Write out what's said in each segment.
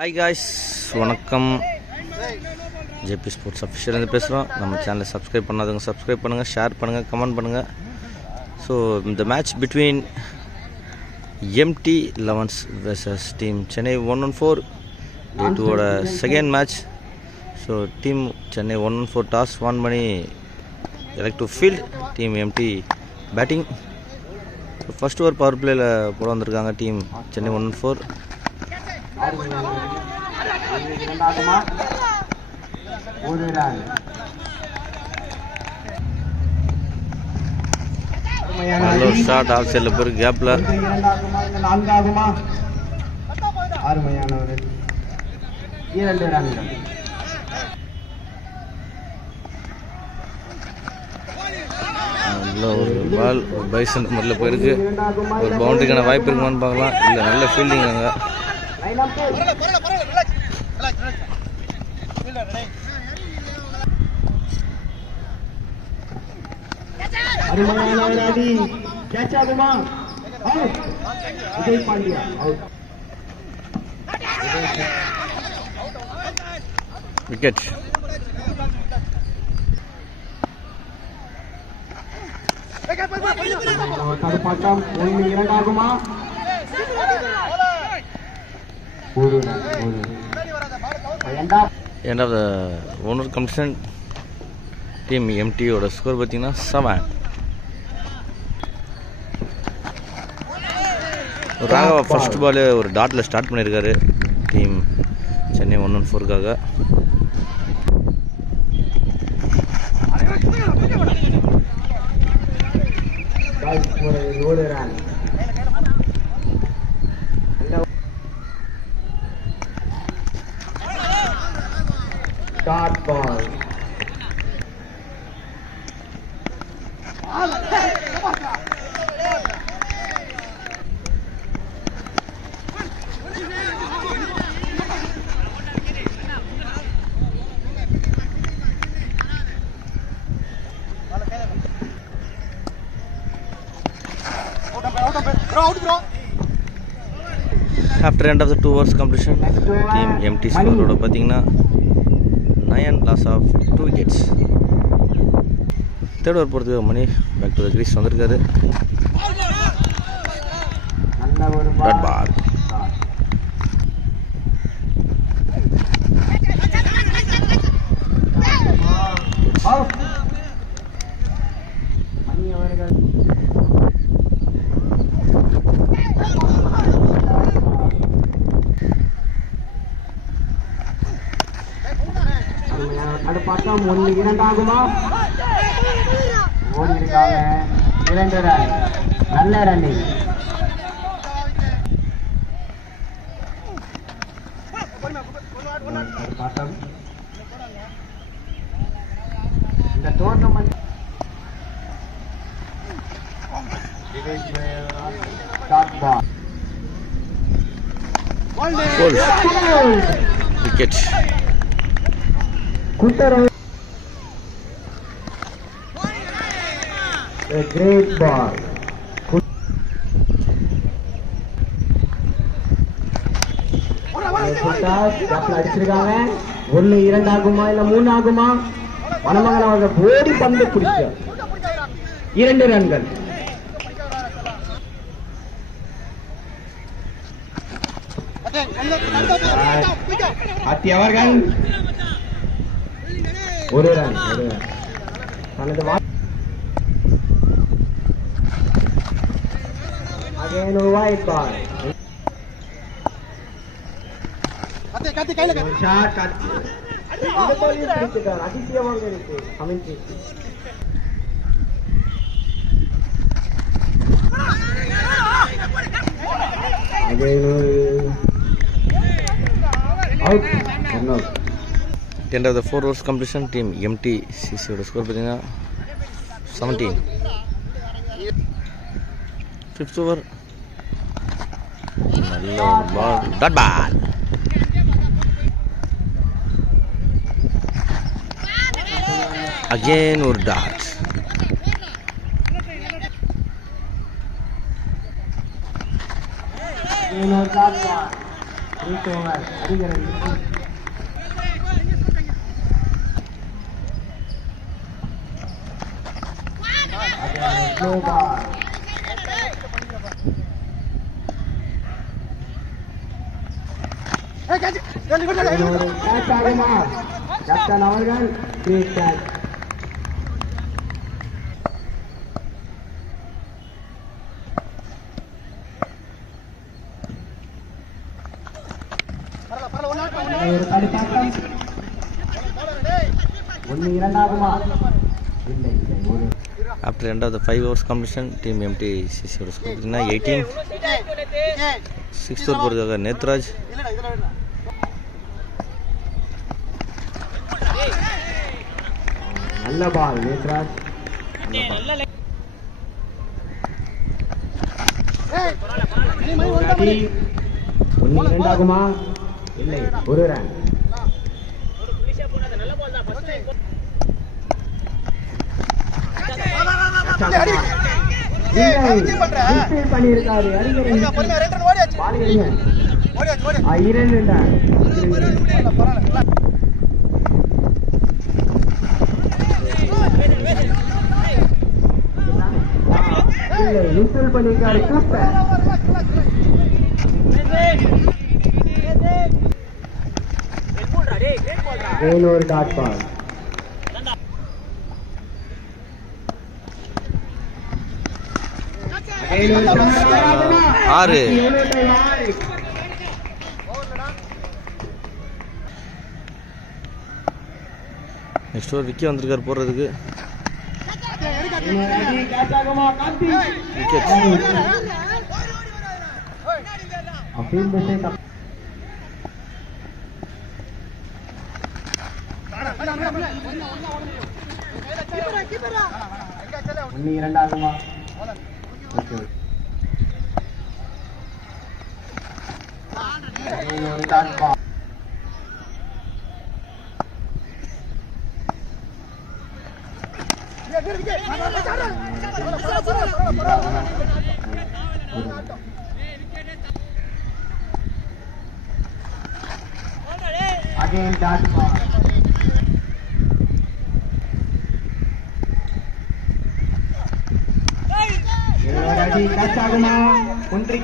Hi guys, வணக்கம். JP sports அஃபிஷியலேருந்து பேசுகிறோம். நம்ம சேனலை சப்ஸ்கிரைப் பண்ணாதவங்க சப்ஸ்கிரைப் பண்ணுங்கள், ஷேர் பண்ணுங்கள், கமெண்ட் பண்ணுங்கள். ஸோ இந்த match between MT 11s versus team Chennai 114 day 2ஓட second match. So team Chennai 114 toss 1 பண்ணி elect to field. Team MT batting. First over power பிளேயில் போட வந்திருக்காங்க டீம் சென்னை 114. நல்ல ஷாட் ஆஃப் சைடில் போய் கேப்ல. நல்ல ஒரு பால் பைசன் நம்பரில் போயிருக்கு. ஒரு பவுண்டரிக்கான வாய்ப்பு இருக்குமான்னு பார்க்கலாம். இல்லை, நல்ல ஃபீல்டிங் அங்கே. Wicket. End of the owner competition. Team MT ஓட ஸ்கோர் பார்த்தீங்கன்னா 7. ராகவா ஃபர்ஸ்ட் பால் ஒரு டாட்டில் ஸ்டார்ட் பண்ணியிருக்காரு டீம் சென்னை 114க்காக. Dot ball. After end of the 2 overs completion, team MT score பார்த்தீங்கன்னா 9 loss of 2 wickets. Third over போகிறதுக்கு Mani back to the crease வந்திருக்காரு. Dot ball. அது பார்த்தா 1-2 ஆகுமா? ஓடி இருக்காங்க. 2 ரன். நல்ல ரன்னிங். இந்த tournament wicket. A great ball. அடிச்சிருக்காங்க. 1-2 ஆகுமா இல்ல 3 ஆகுமா? மணமகன் அவர்கள் ஓடி பந்து பிடிச்ச 2 ரன்கள். அத்தி அவர்கள் 1 ரன். தனது again a white ball. shot cut. இந்த பால் பிடிச்சிட்டார். அதிசயமாக இருக்கு. Comment out. End of the 4 overs completion, team MT CC ஓட ஸ்கோர் பார்த்தீங்கன்னா 17. 5th over. நல்ல பால். Dot ball. அகெயின் ஒரு டாட். கேப்டன் அவர்கள் கிரேட் கேட்ச். ஒரு தடுப்பாட்டம். 1-2 இல்லை ஒரு After end of the 5 overs completion, team MTCC ஓட ஸ்கோர் பார்த்தீங்கன்னா 18. 6th ஓவர் போகிறதுக்காக நேத்ராஜ். நல்ல பால் நேத்ராஜ். 1-2 இல்லை ஒரு ரன். பண்ணியிருக்காரு பண்ணியிருக்காரு. சூப்பர். Vellore dot ball. ஆறு. நெக்ஸ்ட் ஓவர் விக்கி வந்திருக்காரு போடுறதுக்கு. இரண்டாகுமா? Again dot ball. டச் ஆகுமா? 1-2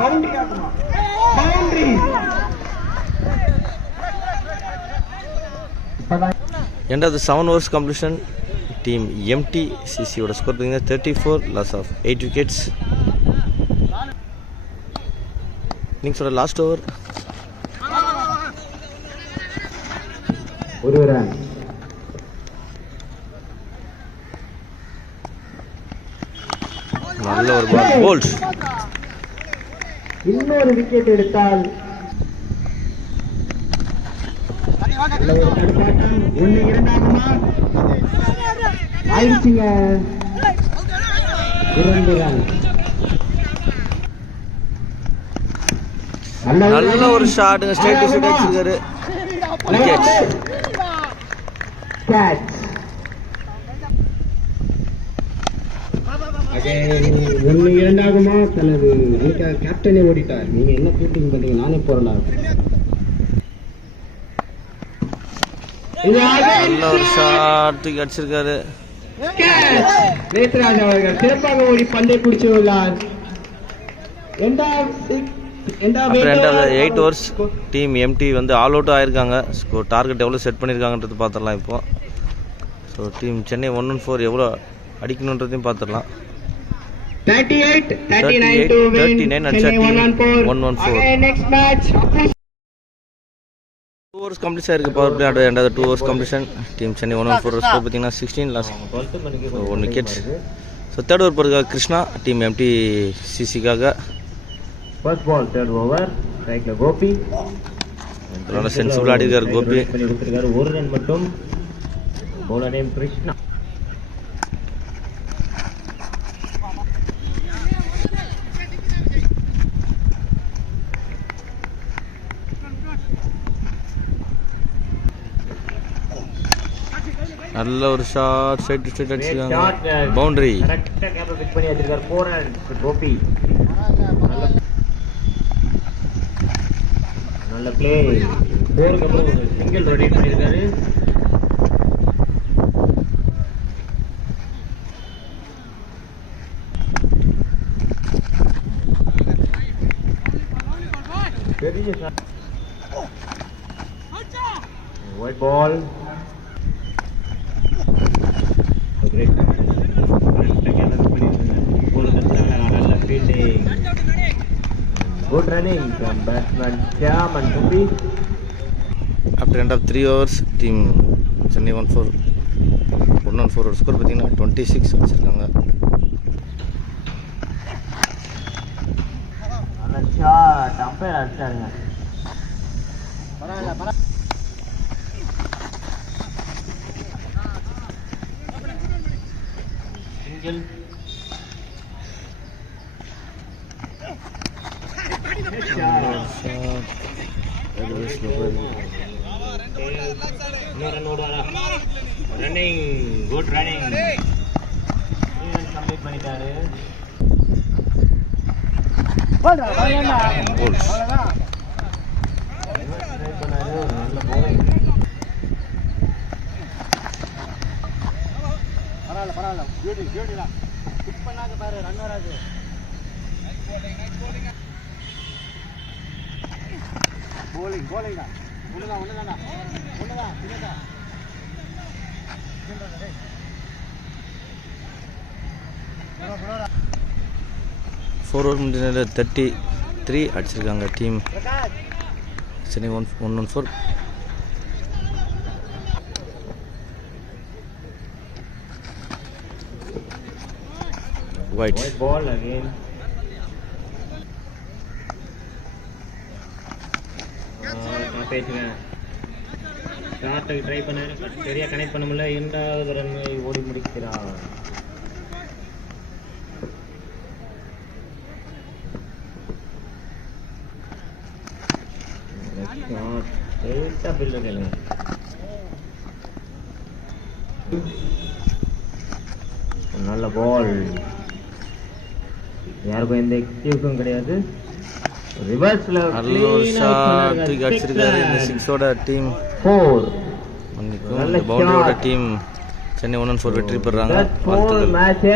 பவுண்டரி ஆகுமா? Boundary. End of the 7 overs completion, team MTCC ஓட ஸ்கோர் பார்த்தீங்கன்னா 34, loss of 8 wickets. இன்னிங்ஸோட லாஸ்ட் ஓவர் ஒரு ரன். நல்ல ஒரு பால் போல்ட். இன்னொரு விக்கெட் எடுத்தால் 1-2 ஆயிடுச்சுங்க. 2 ரன். நல்ல ஒரு ஷாட்டுங்க, ஸ்ட்ரைட் டு ஷூட் அடிச்சிருக்காரு. விக்கெட். கேட்ச். 1-2 தனது கேப்டனே ஓடிட்டார். நீங்க என்ன கூட்டிங் பண்றீங்க? நானே போறேன். நல்ல ஒரு ஷாட் தூக்கி அடிச்சிருக்காரு. நேத்ராஜ் அவர்கள் சிறப்பாக ஓடி பந்தை பிடிச்சு உள்ளார். அப்புறம் end of the 8 overs, team MT வந்து ஆல் அவுட் ஆயிருக்காங்க. ஸோ டார்கெட் எவ்வளோ செட் பண்ணியிருக்காங்கன்றது பார்த்துடலாம் இப்போ. ஸோ டீம் சென்னை 1-4 எவ்வளோ அடிக்கணுன்றதையும் பார்த்துடலாம். 39 to win. Chennai 1-4. Next match. 2 overs complete ஆயிருக்கு power play. end of the 2 overs completion, team Chennai 1-4 score பார்த்தீங்கன்னா 16, loss 1 wicket. So third over போகிறதுக்காக கிருஷ்ணா, டீம் MTCCக்காக. First ball third over. ரைட்ல கோபி. நல்ல சென்சிபிள் ஆடி இருக்காரு கோபி. ஒரு ரன் மட்டும். Bowler name Krishna. நல்ல ஒரு ஷாட் ஸ்ட்ரைட் அடிச்சிருக்காங்க. பவுண்டரி. கரெக்ட்டா கேப் பிக் பண்ணி அடிச்சிருக்கார். 4 ரன் கோபி. ஓகே, 4க்கு அப்புறம் ஒரு சிங்கிள் ரொட்டேட் பண்ணியிருக்காரு. பெரிய ஷாட். White ball. கிரேட் நல்ல fielding. Good running from batsman Shyam and Pupi. After end of 3 overs, team Chennai 114 ஒரு ஸ்கோர் பார்த்தீங்கன்னா 26 வச்சுருக்காங்க. நல்ல ஷாட், அம்பையர் அடிச்சாருங்க. Single. Running, good running. Complete பண்ணிட்டாரு. ஃபோர் ஓவர் முடிஞ்ச 33 அடிச்சிருக்காங்க team Chennai 114. White ball again. ஷார்ட்டுக்கு ட்ரை பண்ணாரு, பட் சரியா கனெக்ட் பண்ண முடியல. இரண்டாவது ரன்னை ஓடி முடிக்கிறார். நல்ல பால், யாருக்கும் எந்த எக்ஸ்கியூஸும் கிடையாது. ரிவர்ஸ்ல நல்ல ஷாட் அடிச்சிருக்காரு. இந்த 6ஓட டீம் 4 மன்னிக்கும், இந்த பவுண்டரியோட டீம் சென்னை 114 வெற்றி பெறாங்க. மேட்ச்